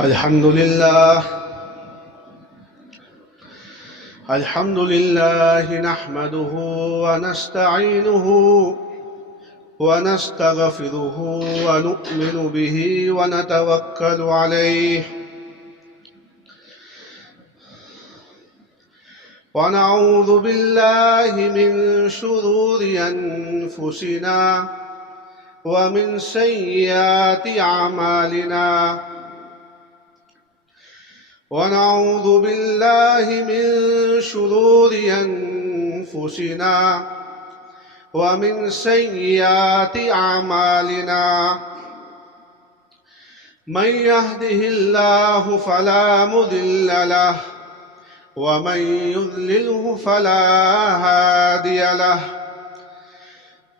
الحمد لله نحمده ونستعينه ونستغفره ونؤمن به ونتوكل عليه ونعوذ بالله من شرور أنفسنا ومن سيئات أعمالنا ونعوذ بالله من شرور أنفسنا ومن سيئات أعمالنا من يهده الله فلا مضل له ومن يضلله فلا هادي له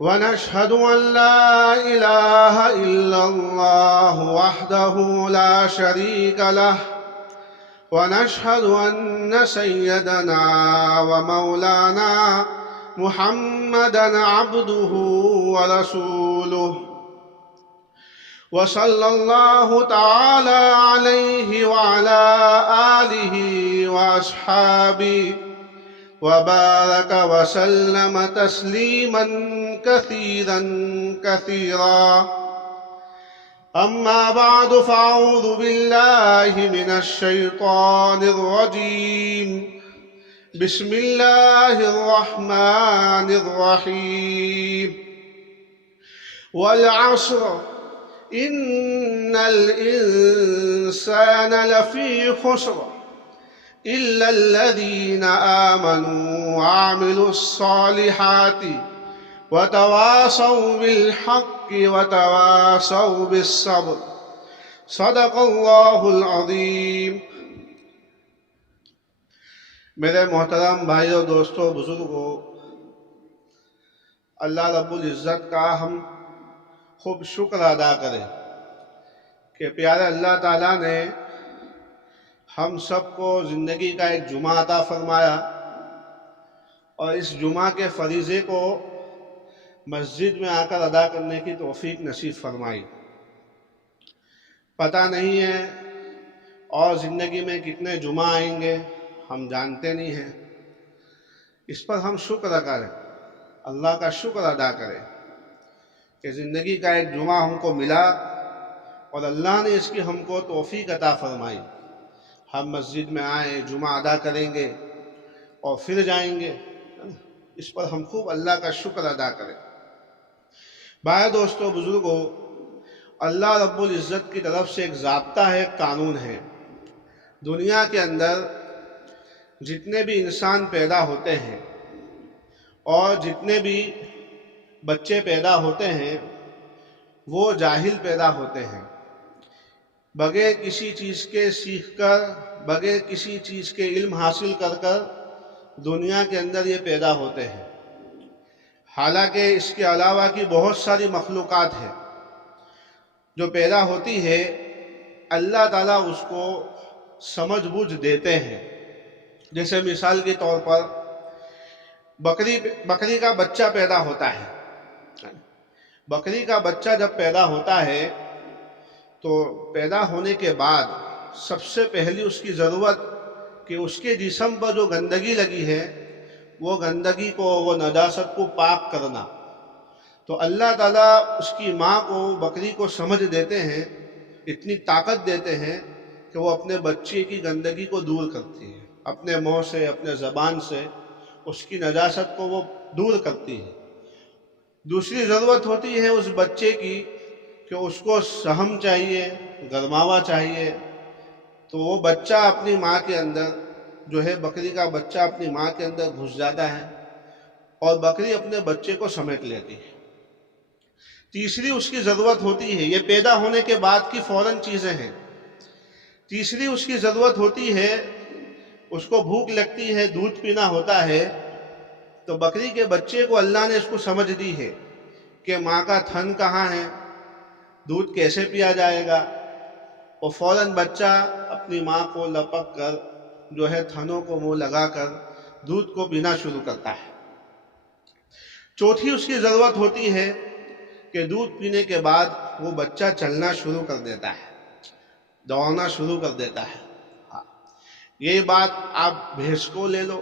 ونشهد أن لا إله إلا الله وحده لا شريك له ونشهد أن سيدنا ومولانا محمدًا عبده ورسوله وصلى الله تعالى عليه وعلى آله وأصحابه وبارك وسلم تسليمًا كثيرًا كثيرًا أما بعد فأعوذ بالله من الشيطان الرجيم بسم الله الرحمن الرحيم والعصر إن الإنسان لفي خسر إلا الذين آمنوا وعملوا الصالحات وتواصوا بالحق وتواصوا بالصبر صدق اللہ العظیم۔ میرے محترم بھائیوں، دوستوں، بزرگوں، اللہ رب العزت کا ہم خوب شکر ادا کریں کہ پیارے اللہ تعالیٰ نے ہم سب کو زندگی کا ایک جمعہ عطا فرمایا اور اس جمعہ کے فریضے کو مسجد میں آ کر ادا کرنے کی توفیق نصیب فرمائی۔ پتہ نہیں ہے اور زندگی میں کتنے جمعہ آئیں گے، ہم جانتے نہیں ہیں۔ اس پر ہم شکر کریں، اللہ کا شکر ادا کریں کہ زندگی کا ایک جمعہ ہم کو ملا اور اللہ نے اس کی ہم کو توفیق عطا فرمائی۔ ہم مسجد میں آئیں، جمعہ ادا کریں گے اور پھر جائیں گے۔ اس پر ہم خوب اللہ کا شکر ادا کریں۔ بھائی، دوستوں، بزرگوں، اللہ رب العزت کی طرف سے ایک ضابطہ ہے، ایک قانون ہے۔ دنیا کے اندر جتنے بھی انسان پیدا ہوتے ہیں اور جتنے بھی بچے پیدا ہوتے ہیں وہ جاہل پیدا ہوتے ہیں، بغیر کسی چیز کے سیکھ کر، بغیر کسی چیز کے علم حاصل کر کر دنیا کے اندر یہ پیدا ہوتے ہیں۔ حالانکہ اس کے علاوہ کی بہت ساری مخلوقات ہیں جو پیدا ہوتی ہے، اللہ تعالیٰ اس کو سمجھ بوجھ دیتے ہیں۔ جیسے مثال کے طور پر بکری کا بچہ پیدا ہوتا ہے۔ بکری کا بچہ جب پیدا ہوتا ہے تو پیدا ہونے کے بعد سب سے پہلی اس کی ضرورت کہ اس کے جسم پر جو گندگی لگی ہے وہ گندگی کو، وہ نجاست کو پاک کرنا۔ تو اللہ تعالیٰ اس کی ماں کو، بکری کو سمجھ دیتے ہیں، اتنی طاقت دیتے ہیں کہ وہ اپنے بچے کی گندگی کو دور کرتی ہے، اپنے منہ سے، اپنے زبان سے اس کی نجاست کو وہ دور کرتی ہے۔ دوسری ضرورت ہوتی ہے اس بچے کی کہ اس کو سہم چاہیے، گرماوا چاہیے۔ تو وہ بچہ اپنی ماں کے اندر جو ہے، بکری کا بچہ اپنی ماں کے اندر گھس جاتا ہے اور بکری اپنے بچے کو سمیٹ لیتی ہے۔ تیسری اس کی ضرورت ہوتی ہے، یہ پیدا ہونے کے بعد کی فوراً چیزیں ہیں۔ تیسری اس کی ضرورت ہوتی ہے، اس کو بھوک لگتی ہے، دودھ پینا ہوتا ہے، تو بکری کے بچے کو اللہ نے اس کو سمجھ دی ہے کہ ماں کا تھن کہاں ہے، دودھ کیسے پیا جائے گا۔ وہ فوراً بچہ اپنی ماں کو لپک کر جو ہے تھنوں کو منہ لگا کر دودھ کو پینا شروع کرتا ہے۔ چوتھی اس کی ضرورت ہوتی ہے کہ دودھ پینے کے بعد وہ بچہ چلنا شروع کر دیتا ہے۔ دوڑنا شروع کر دیتا ہے۔ ہاں، یہی بات آپ بھینس کو لے لو،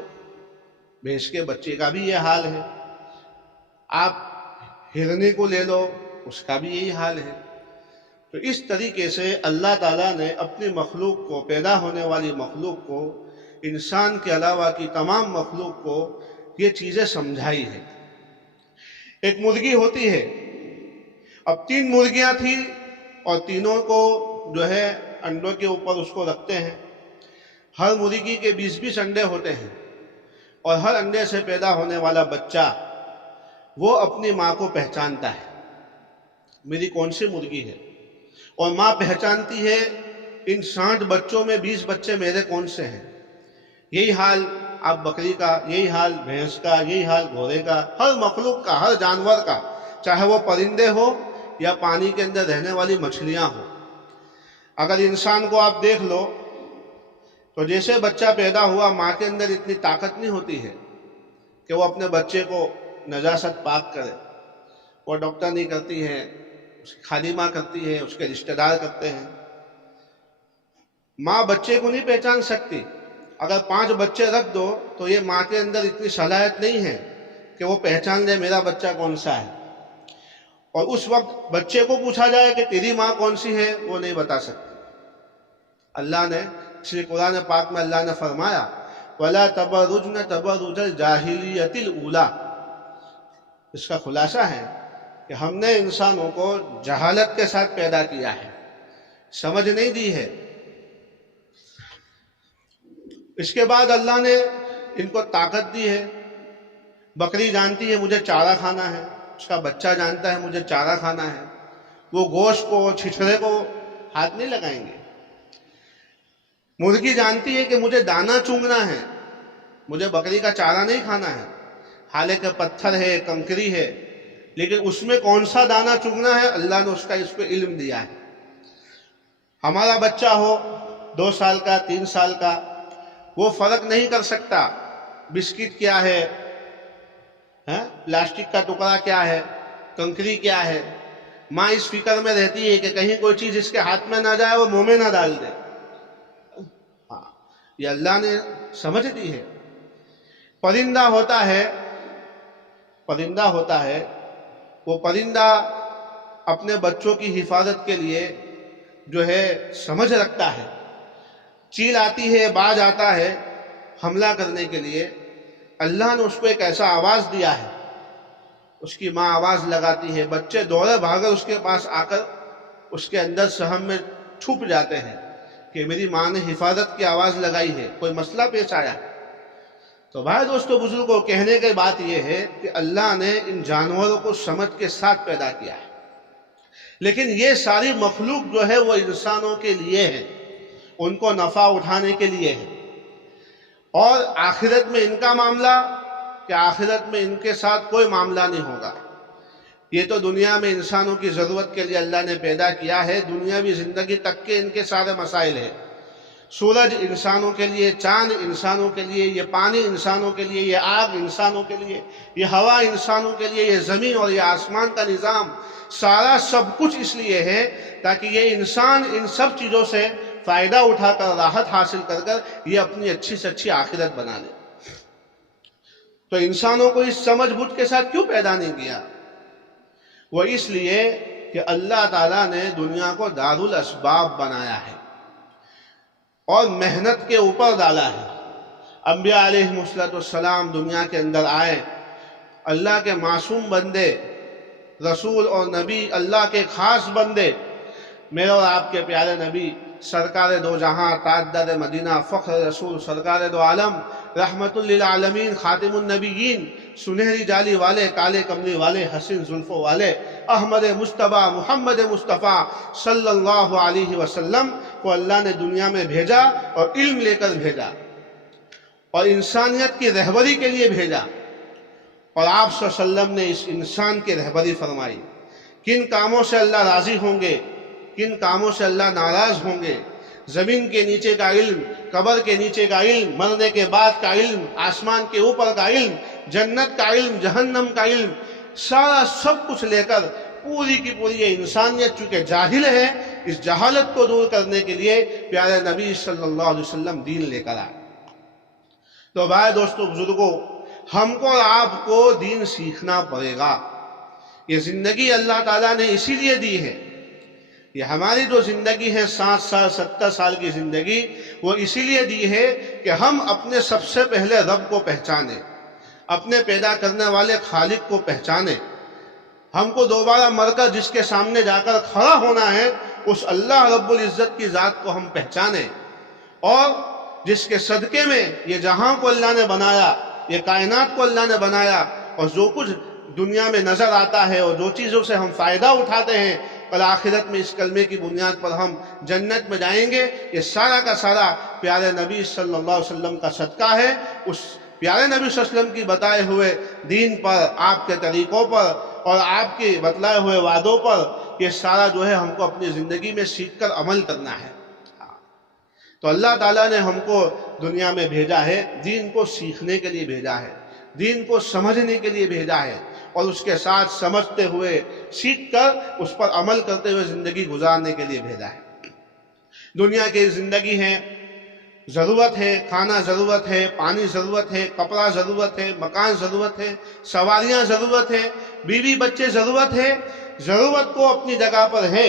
بھینس کے بچے کا بھی یہ حال ہے۔ آپ ہرنی کو لے لو، اس کا بھی یہی حال ہے۔ تو اس طریقے سے اللہ تعالیٰ نے اپنی مخلوق کو، پیدا ہونے والی مخلوق کو، انسان کے علاوہ کی تمام مخلوق کو یہ چیزیں سمجھائی ہے۔ ایک مرغی ہوتی ہے، اب 3 مرغیاں تھیں اور تینوں کو جو ہے انڈوں کے اوپر اس کو رکھتے ہیں۔ ہر مرغی کے 20-20 انڈے ہوتے ہیں، اور ہر انڈے سے پیدا ہونے والا بچہ وہ اپنی ماں کو پہچانتا ہے، میری کون سی مرغی ہے، اور ماں پہچانتی ہے ان 60 بچوں میں 20 بچے میرے کون سے ہیں۔ یہی حال آپ بکری کا، یہی حال بھینس کا، یہی حال گھوڑے کا، ہر مخلوق کا، ہر جانور کا، چاہے وہ پرندے ہو یا پانی کے اندر رہنے والی مچھلیاں ہوں۔ اگر انسان کو آپ دیکھ لو تو جیسے بچہ پیدا ہوا، ماں کے اندر اتنی طاقت نہیں ہوتی ہے کہ وہ اپنے بچے کو نجاست پاک کرے۔ وہ ڈاکٹر نہیں کرتی ہے، اس کی خادمہ کرتی ہے، اس کے رشتہ دار کرتے ہیں۔ ماں بچے کو نہیں پہچان سکتی۔ اگر 5 بچے رکھ دو تو یہ ماں کے اندر اتنی صلاحیت نہیں ہے کہ وہ پہچان لے میرا بچہ کون سا ہے۔ اور اس وقت بچے کو پوچھا جائے کہ تیری ماں کون سی ہے، وہ نہیں بتا سکتی۔ اللہ نے اس لیے قرآن پاک میں اللہ نے فرمایا وَلَا تَبَرُّجْنَ تَبَرُّجَ الْجَاهِلِيَّةِ الْأُولَىٰ۔ اس کا خلاصہ ہے کہ ہم نے انسانوں کو جہالت کے ساتھ پیدا کیا ہے، سمجھ نہیں دی ہے۔ اس کے بعد اللہ نے ان کو طاقت دی ہے۔ بکری جانتی ہے مجھے چارہ کھانا ہے، اس کا بچہ جانتا ہے مجھے چارہ کھانا ہے، وہ گوشت کو، چھچھڑے کو ہاتھ نہیں لگائیں گے۔ مرغی جانتی ہے کہ مجھے دانا چونگنا ہے، مجھے بکری کا چارہ نہیں کھانا ہے، حالانکہ پتھر ہے، کنکری ہے، لیکن اس میں کون سا دانا چونگنا ہے اللہ نے اس کو علم دیا ہے۔ ہمارا بچہ ہو 2 سال کا، 3 سال کا، وہ فرق نہیں کر سکتا بسکٹ کیا ہے، پلاسٹک کا ٹکڑا کیا ہے، کنکری کیا ہے۔ ماں اس فکر میں رہتی ہے کہ کہیں کوئی چیز اس کے ہاتھ میں نہ جائے، وہ منہ میں نہ ڈال دے۔ ہاں، یہ اللہ نے سمجھ دی ہے۔ پرندہ ہوتا ہے، وہ پرندہ اپنے بچوں کی حفاظت کے لیے جو ہے سمجھ رکھتا ہے۔ چیل آتی ہے، باز آتا ہے حملہ کرنے کے لیے، اللہ نے اس کو ایک ایسا آواز دیا ہے، اس کی ماں آواز لگاتی ہے، بچے دوڑے بھاگر اس کے پاس آ کر اس کے اندر سہم میں چھپ جاتے ہیں کہ میری ماں نے حفاظت کی آواز لگائی ہے، کوئی مسئلہ پیش آیا ہے۔ تو بھائی دوستو بزرگوں، کہنے کی بات یہ ہے کہ اللہ نے ان جانوروں کو سمجھ کے ساتھ پیدا کیا ہے، لیکن یہ ساری مخلوق جو ہے وہ انسانوں کے لیے ہے، ان کو نفع اٹھانے کے لیے ہے۔ اور آخرت میں ان کا معاملہ کہ آخرت میں ان کے ساتھ کوئی معاملہ نہیں ہوگا۔ یہ تو دنیا میں انسانوں کی ضرورت کے لیے اللہ نے پیدا کیا ہے، دنیاوی زندگی تک کے ان کے سارے مسائل ہیں۔ سورج انسانوں کے لیے، چاند انسانوں کے لیے، یہ پانی انسانوں کے لیے، یہ آگ انسانوں کے لیے، یہ ہوا انسانوں کے لیے، یہ زمین اور یہ آسمان کا نظام، سارا سب کچھ اس لیے ہے تاکہ یہ انسان ان سب چیزوں سے فائدہ اٹھا کر، راحت حاصل کر یہ اپنی اچھی سے اچھی آخرت بنا لے۔ تو انسانوں کو اس سمجھ بوجھ کے ساتھ کیوں پیدا نہیں کیا؟ وہ اس لیے کہ اللہ تعالیٰ نے دنیا کو دار الاسباب بنایا ہے اور محنت کے اوپر ڈالا ہے۔ انبیاء علیہ السلام دنیا کے اندر آئے، اللہ کے معصوم بندے، رسول اور نبی، اللہ کے خاص بندے، میرے اور آپ کے پیارے نبی سرکار دو جہاں، تاجدار مدینہ، فخر رسول، سرکار دو عالم، رحمت للعالمین، خاتم النبیین، سنہری جالی والے، کالے کملی والے، حسین زلفوں والے، احمد مصطفیٰ، محمد مصطفیٰ صلی اللہ علیہ وسلم کو اللہ نے دنیا میں بھیجا اور علم لے کر بھیجا اور انسانیت کی رہبری کے لیے بھیجا۔ اور آپ صلی اللہ علیہ وسلم نے اس انسان کی رہبری فرمائی، کن کاموں سے اللہ راضی ہوں گے، کن کاموں سے اللہ ناراض ہوں گے۔ زمین کے نیچے کا علم، قبر کے نیچے کا علم، مرنے کے بعد کا علم، آسمان کے اوپر کا علم، جنت کا علم، جہنم کا علم، سارا سب کچھ لے کر پوری کی پوری یہ انسانیت چونکہ جاہل ہے، اس جہالت کو دور کرنے کے لیے پیارے نبی صلی اللہ علیہ وسلم دین لے کر آئے۔ تو بھائی دوستو بزرگوں، ہم کو اور آپ کو دین سیکھنا پڑے گا۔ یہ زندگی اللہ تعالیٰ نے اسی لیے دی ہے، یہ ہماری جو زندگی ہے 60 سال 70 سال کی زندگی، وہ اسی لیے دی ہے کہ ہم اپنے سب سے پہلے رب کو پہچانیں، اپنے پیدا کرنے والے خالق کو پہچانیں۔ ہم کو دوبارہ مر کر جس کے سامنے جا کر کھڑا ہونا ہے، اس اللہ رب العزت کی ذات کو ہم پہچانیں، اور جس کے صدقے میں یہ جہاں کو اللہ نے بنایا، یہ کائنات کو اللہ نے بنایا، اور جو کچھ دنیا میں نظر آتا ہے اور جو چیزوں سے ہم فائدہ اٹھاتے ہیں، کل آخرت میں اس کلمے کی بنیاد پر ہم جنت میں جائیں گے، یہ سارا کا سارا پیارے نبی صلی اللہ علیہ وسلم کا صدقہ ہے۔ اس پیارے نبی صلی اللہ علیہ وسلم کی بتائے ہوئے دین پر، آپ کے طریقوں پر اور آپ کے بتلائے ہوئے وعدوں پر، یہ سارا جو ہے ہم کو اپنی زندگی میں سیکھ کر عمل کرنا ہے۔ تو اللہ تعالیٰ نے ہم کو دنیا میں بھیجا ہے، دین کو سیکھنے کے لیے بھیجا ہے، دین کو سمجھنے کے لیے بھیجا ہے، اور اس کے ساتھ سمجھتے ہوئے، سیکھ کر اس پر عمل کرتے ہوئے زندگی گزارنے کے لیے بھیجا ہے۔ دنیا کی زندگی ہے، ضرورت ہے، کھانا ضرورت ہے، پانی ضرورت ہے، کپڑا ضرورت ہے، مکان ضرورت ہے، سواریاں ضرورت ہے، بیوی بچے ضرورت ہے۔ ضرورت کو اپنی جگہ پر ہے،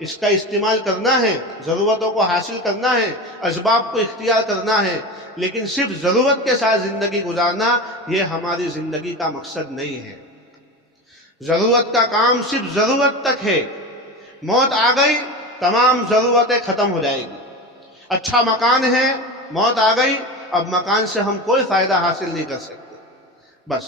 اس کا استعمال کرنا ہے، ضرورتوں کو حاصل کرنا ہے، اسباب کو اختیار کرنا ہے، لیکن صرف ضرورت کے ساتھ زندگی گزارنا یہ ہماری زندگی کا مقصد نہیں ہے۔ ضرورت کا کام صرف ضرورت تک ہے، موت آ گئی تمام ضرورتیں ختم ہو جائے گی۔ اچھا مکان ہے، موت آ گئی، اب مکان سے ہم کوئی فائدہ حاصل نہیں کر سکتے، بس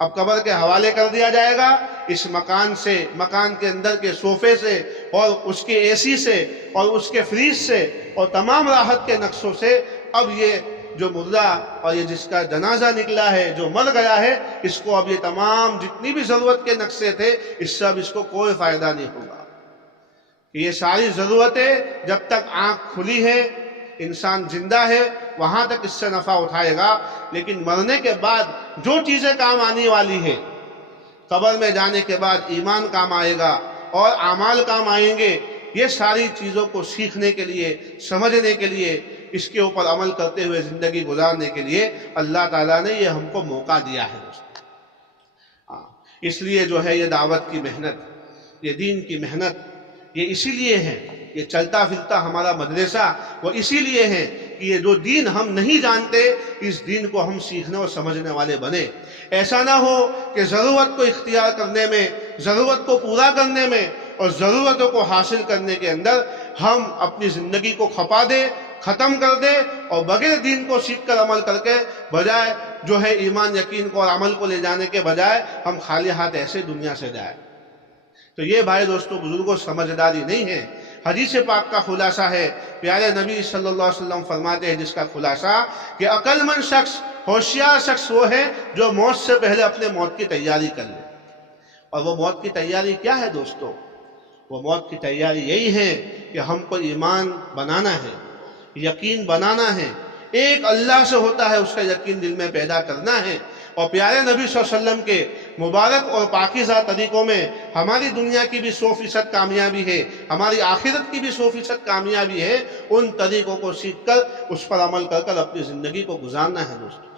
اب قبر کے حوالے کر دیا جائے گا۔ اس مکان سے، مکان کے اندر کے صوفے سے اور اس کے اے سی سے اور اس کے فریج سے اور تمام راحت کے نقشوں سے، اب یہ جو مردہ اور یہ جس کا جنازہ نکلا ہے، جو مر گیا ہے، اس کو اب یہ تمام جتنی بھی ضرورت کے نقشے تھے، اس سے اب اس کو کوئی فائدہ نہیں ہوگا۔ یہ ساری ضرورتیں جب تک آنکھ کھلی ہے، انسان زندہ ہے، وہاں تک اس سے نفع اٹھائے گا، لیکن مرنے کے بعد جو چیزیں کام آنے والی ہے، قبر میں جانے کے بعد ایمان کام آئے گا اور اعمال کام آئیں گے۔ یہ ساری چیزوں کو سیکھنے کے لیے، سمجھنے کے لیے، اس کے اوپر عمل کرتے ہوئے زندگی گزارنے کے لیے اللہ تعالیٰ نے یہ ہم کو موقع دیا ہے۔ اس لیے جو ہے یہ دعوت کی محنت، یہ دین کی محنت، یہ اسی لیے ہے، یہ چلتا پھرتا ہمارا مدرسہ وہ اسی لیے ہے کہ یہ جو دین ہم نہیں جانتے، اس دین کو ہم سیکھنے اور سمجھنے والے بنے۔ ایسا نہ ہو کہ ضرورت کو اختیار کرنے میں، ضرورت کو پورا کرنے میں اور ضرورتوں کو حاصل کرنے کے اندر ہم اپنی زندگی کو کھپا دیں، ختم کر دیں، اور بغیر دین کو سیکھ کر عمل کر کے بجائے جو ہے ایمان یقین کو اور عمل کو لے جانے کے بجائے ہم خالی ہاتھ ایسے دنیا سے جائیں۔ تو یہ بھائی دوستو بزرگوں سمجھداری نہیں ہے۔ حدیث پاک کا خلاصہ ہے، پیارے نبی صلی اللہ علیہ وسلم فرماتے ہیں جس کا خلاصہ کہ عقل مند شخص، ہوشیار شخص وہ ہے جو موت سے پہلے اپنے موت کی تیاری کر لے۔ اور وہ موت کی تیاری کیا ہے دوستو؟ وہ موت کی تیاری یہی ہے کہ ہم کو ایمان بنانا ہے، یقین بنانا ہے، ایک اللہ سے ہوتا ہے اس کا یقین دل میں پیدا کرنا ہے، اور پیارے نبی صلی اللہ علیہ وسلم کے مبارک اور پاکیزہ طریقوں میں ہماری دنیا کی بھی 100% کامیابی ہے، ہماری آخرت کی بھی 100% کامیابی ہے۔ ان طریقوں کو سیکھ کر اس پر عمل کر کر اپنی زندگی کو گزارنا ہے دوستو۔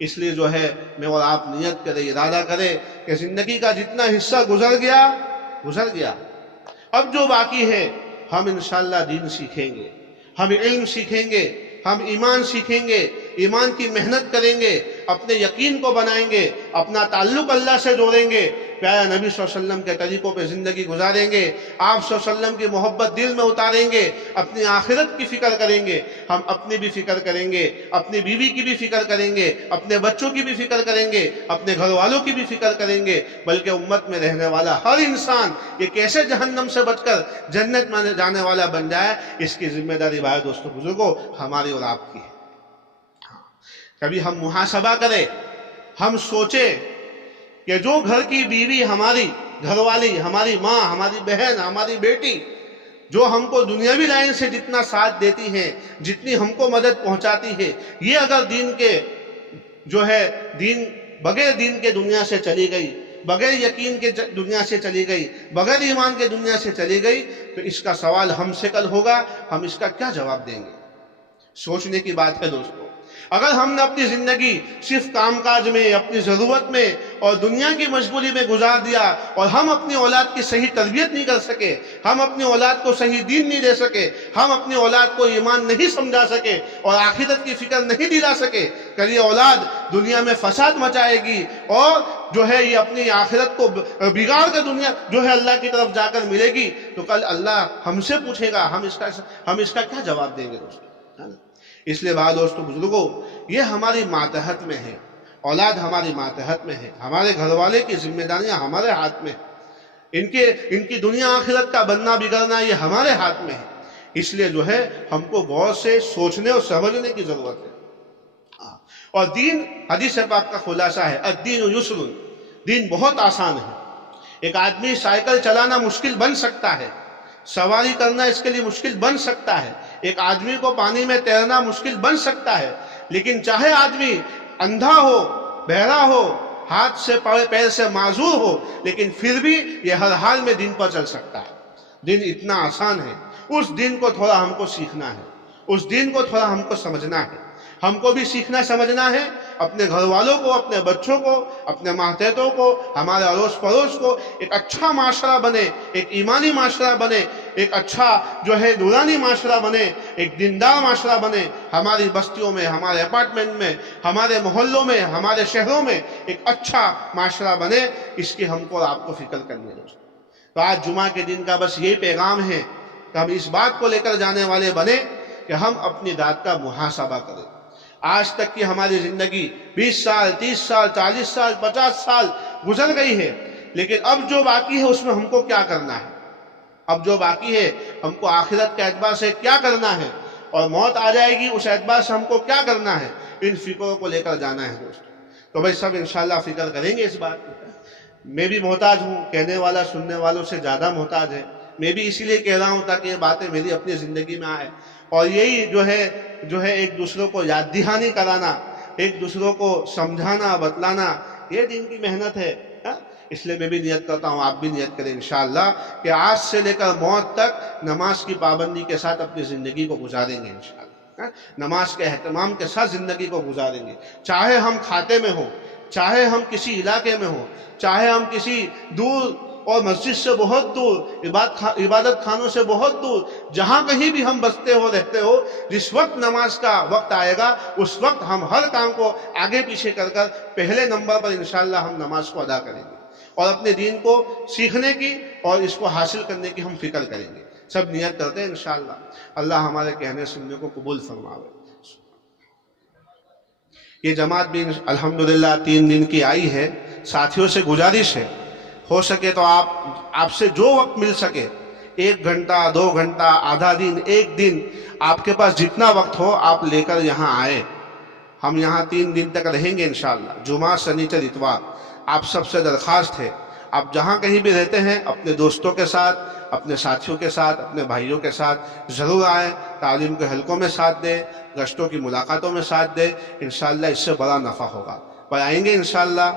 اس لیے جو ہے میں اور آپ نیت کریں، ارادہ کریں کہ زندگی کا جتنا حصہ گزر گیا، اب جو باقی ہے ہم انشاءاللہ دین سیکھیں گے، ہم علم سیکھیں گے، ہم ایمان سیکھیں گے، ایمان کی محنت کریں گے، اپنے یقین کو بنائیں گے، اپنا تعلق اللہ سے جوڑیں گے، پیارے نبی صلی اللہ علیہ وسلم کے طریقوں پہ زندگی گزاریں گے، آپ صلی اللہ علیہ وسلم کی محبت دل میں اتاریں گے، اپنی آخرت کی فکر کریں گے، ہم اپنی بھی فکر کریں گے، اپنی بیوی کی بھی فکر کریں گے، اپنے بچوں کی بھی فکر کریں گے، اپنے گھر والوں کی بھی فکر کریں گے، بلکہ امت میں رہنے والا ہر انسان یہ کیسے جہنم سے بچ کر جنت میں جانے والا بن جائے، اس کی ذمہ داری بھائی دوستو بزرگوں ہماری اور آپ کی ہے۔ کبھی ہم محاسبہ کریں، ہم سوچیں کہ جو گھر کی بیوی، ہماری گھر والی، ہماری ماں، ہماری بہن، ہماری بیٹی، جو ہم کو دنیاوی لائن سے جتنا ساتھ دیتی ہیں، جتنی ہم کو مدد پہنچاتی ہے، یہ اگر دین کے جو ہے دین بغیر دین کے دنیا سے چلی گئی، بغیر یقین کے دنیا سے چلی گئی، بغیر ایمان کے دنیا سے چلی گئی، تو اس کا سوال ہم سے کل ہوگا، ہم اس کا کیا جواب دیں گے؟ سوچنے کی بات ہے دوستو۔ اگر ہم نے اپنی زندگی صرف کام کاج میں، اپنی ضرورت میں اور دنیا کی مشغولی میں گزار دیا، اور ہم اپنی اولاد کی صحیح تربیت نہیں کر سکے، ہم اپنی اولاد کو صحیح دین نہیں دے سکے، ہم اپنی اولاد کو ایمان نہیں سمجھا سکے اور آخرت کی فکر نہیں دلا سکے، کل یہ اولاد دنیا میں فساد مچائے گی اور جو ہے یہ اپنی آخرت کو بگاڑ کر دنیا جو ہے اللہ کی طرف جا کر ملے گی، تو کل اللہ ہم سے پوچھے گا، ہم اس کا کیا جواب دیں گے دوستو؟ اس لیے بھائی دوستو بزرگوں، یہ ہماری ماتحت میں ہے، اولاد ہماری ماتحت میں ہے، ہمارے گھر والے کی ذمہ داریاں ہمارے ہاتھ میں ہیں، ان کی دنیا آخرت کا بننا بگڑنا یہ ہمارے ہاتھ میں ہے۔ اس لیے جو ہے ہم کو غور سے سوچنے اور سمجھنے کی ضرورت ہے۔ اور دین، حدیث پاک کا خلاصہ ہے، الدین یسر، دین بہت آسان ہے۔ ایک آدمی سائیکل چلانا مشکل بن سکتا ہے، سواری کرنا اس کے لیے مشکل بن سکتا ہے، ایک آدمی کو پانی میں تیرنا مشکل بن سکتا ہے، لیکن چاہے آدمی اندھا ہو، بہرا ہو، ہاتھ سے پیر سے معذور ہو، لیکن پھر بھی یہ ہر حال میں دین پر چل سکتا ہے۔ دین اتنا آسان ہے، اس دین کو تھوڑا ہم کو سیکھنا ہے، اس دین کو تھوڑا ہم کو سمجھنا ہے، ہم کو بھی سیکھنا سمجھنا ہے، اپنے گھر والوں کو، اپنے بچوں کو، اپنے ماتحتوں کو، ہمارے اڑوس پڑوس کو ایک اچھا معاشرہ بنے، ایک ایمانی معاشرہ بنے، ایک اچھا جو ہے نورانی معاشرہ بنے، ایک دیندار معاشرہ بنے، ہماری بستیوں میں، ہمارے اپارٹمنٹ میں، ہمارے محلوں میں، ہمارے شہروں میں ایک اچھا معاشرہ بنے، اس کی ہم کو اور آپ کو فکر کرنی ہے دوستوں۔ تو آج جمعہ کے دن کا بس یہی پیغام ہے کہ ہم اس بات کو لے کر جانے والے بنے کہ ہم اپنی ذات کا محاسبہ کریں۔ آج تک کی ہماری زندگی 20 سال، 30 سال، 40 سال، 50 سال گزر گئی ہے، لیکن اب جو باقی ہے اس میں ہم کو کیا کرنا ہے؟ اب جو باقی ہے ہم کو آخرت کے اعتبار سے کیا کرنا ہے، اور موت آ جائے گی اس اعتبار سے ہم کو کیا کرنا ہے، ان فکروں کو لے کر جانا ہے دوستو۔ تو بھائی سب انشاءاللہ فکر کریں گے اس بات کی۔ میں بھی محتاج ہوں، کہنے والا سننے والوں سے زیادہ محتاج ہے، میں بھی اسی لیے کہہ رہا ہوں تاکہ یہ باتیں میری اپنی زندگی میں آئے، اور یہی جو ہے ایک دوسروں کو یاد دہانی کرانا، ایک دوسروں کو سمجھانا بتلانا، یہ دین کی محنت ہے۔ اس لیے میں بھی نیت کرتا ہوں، آپ بھی نیت کریں انشاءاللہ کہ آج سے لے کر موت تک نماز کی پابندی کے ساتھ اپنی زندگی کو گزاریں گے انشاءاللہ، نماز کے اہتمام کے ساتھ زندگی کو گزاریں گے، چاہے ہم کھاتے میں ہوں، چاہے ہم کسی علاقے میں ہوں، چاہے ہم کسی دور اور مسجد سے بہت دور، عبادت خانوں سے بہت دور، جہاں کہیں بھی ہم بستے ہو رہتے ہو، جس وقت نماز کا وقت آئے گا اس وقت ہم ہر کام کو آگے پیچھے کر پہلے نمبر پر انشاءاللہ ہم نماز کو ادا کریں گے، اور اپنے دین کو سیکھنے کی اور اس کو حاصل کرنے کی ہم فکر کریں گے۔ سب نیت کرتے ہیں انشاءاللہ، اللہ ہمارے کہنے سننے کو قبول فرماوے۔ یہ جماعت بھی الحمدللہ 3 دن کی آئی ہے، ساتھیوں سے گزارش ہے، ہو سکے تو آپ سے جو وقت مل سکے، 1 گھنٹہ 2 گھنٹہ آدھا دن 1 دن، آپ کے پاس جتنا وقت ہو آپ لے کر یہاں آئے۔ ہم یہاں 3 دن تک رہیں گے انشاءاللہ، جمعہ سنیچر اتوار۔ آپ سب سے درخواست ہے، آپ جہاں کہیں بھی رہتے ہیں اپنے دوستوں کے ساتھ، اپنے ساتھیوں کے ساتھ، اپنے بھائیوں کے ساتھ ضرور آئیں، تعلیم کے حلقوں میں ساتھ دیں، گشتوں کی ملاقاتوں میں ساتھ دیں، انشاءاللہ اس سے بڑا نفع ہوگا۔ پر آئیں گے انشاءاللہ۔